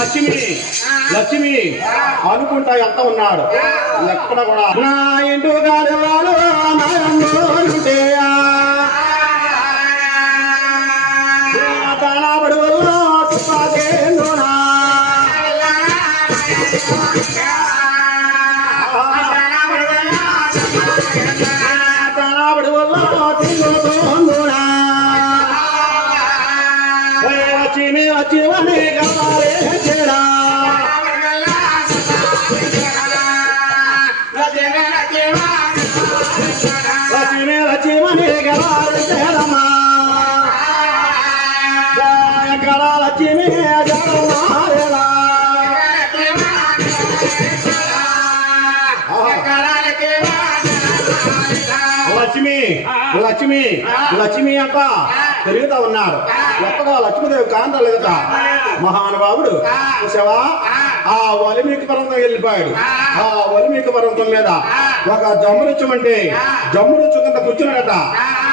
లక్ష్మి లక్ష్మి అనుకుంటా ఎంత ఉన్నాడు ఎక్కడ కూడా నా ఇంటి గారి వాళ్ళు లక్ష్మి లక్ష్మి లక్ష్మి అంట తిరుగుతా ఉన్నాడు ఎక్కడా లక్ష్మీదేవి కాంతలేదట మహానుభావుడు శివా ఆ వలిమిక పర్వతం వెళ్ళిపోయాడు ఆ వలిమిక పర్వతం మీద ఒక జమ్మురుచ్చమంటే జమ్మురుచ్చు కింద కూర్చున్నాడట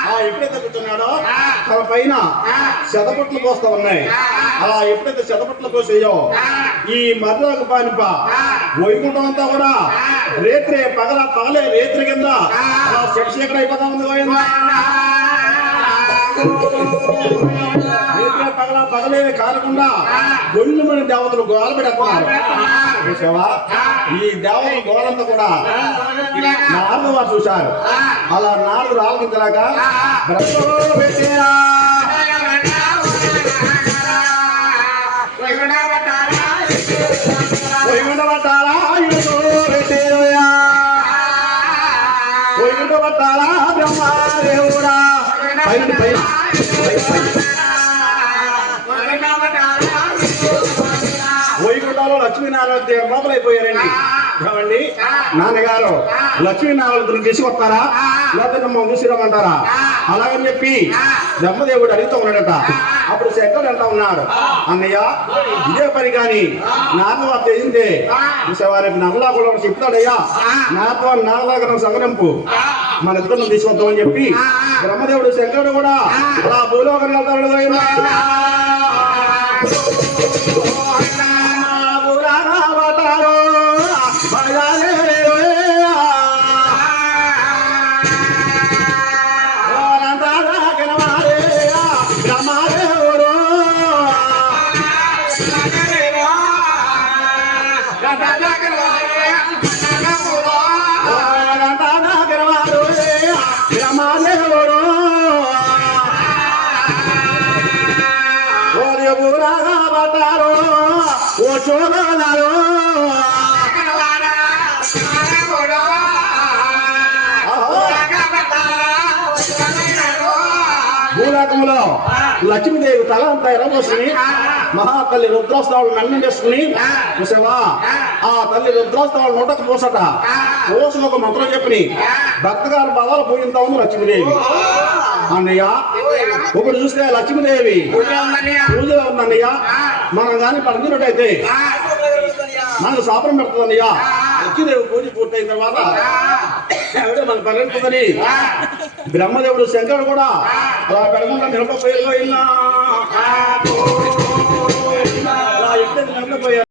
ఆ ఎప్పుడైతే కూర్చున్నాడో తన పైన శతపట్లు కోస్తా ఉన్నాయి అలా ఎప్పుడైతే శతపట్లు కోసాయో ఈ మర్రకు పానిప వైకుంఠం అంతా కూడా రేత్రే పగలే రేత్రి కింద అలా శక్తిశేఖర అయిపోతా ఉంది పగలే కారకుండా గొల్లు మన దేవతలు గోల పెడుతున్నారు ఈ దేవతల గోలంతా కూడా నారదు వారు చూశారు అలా నారదు ఆలోచించలేక బ్రహ్మదేవుడా వైకుంఠంలో లక్ష్మీనారాయణ దేవి లోపలైపోయారండి ఏమండి నాన్నగారు లక్ష్మీనారాయణ తీసుకొస్తారా లేకపోతే మమ్మల్ని చూసిరమ్మంటారా అలాగని చెప్పి బ్రహ్మదేవుడు అడుగుతూ ఉన్నాడట అప్పుడు శంకరుడు అంటా ఉన్నాడు అన్నయ్య ఇదే పని కానీ నాన్న వార్త ఏంటే వారికి నగలా కూడా చెప్తాడయ్యా నాతో నాగలాగా సంగరింపు మన ఇద్దరు తీసుకొద్దామని చెప్పి బ్రహ్మదేవుడు శంకరుడు కూడా అలా భూలోకం వెళ్తాడు భూలోకంలో లక్ష్మీదేవి తల అంతా ఎరబోసుకుని మహాతల్లి రుద్రాస్తవాలు నన్ను చేసుకుని చూసావా ఆ తల్లి రుద్రాస్తవాలు నోటకు పోసట పోసుకు ఒక మంత్రం చెప్పి భక్తగారు పదాలు పోయింతా ఉంది లక్ష్మీదేవి అన్నయ్య ఇప్పుడు చూస్తే లక్ష్మీదేవి పూజలో ఉందన్నయ్య మనం కానీ పడుతున్నట్టయితే మనకు శాపం పెడుతుంది అన్నయ్య లక్ష్మీదేవి పూజ పూర్తయిన తర్వాత మన పరిగెడుతుందని బ్రహ్మదేవుడు శంకరుడు కూడా అలా పెడకుండా నిలబడిపోయారు అలా ఎప్పుడైతే నిలబడిపోయారు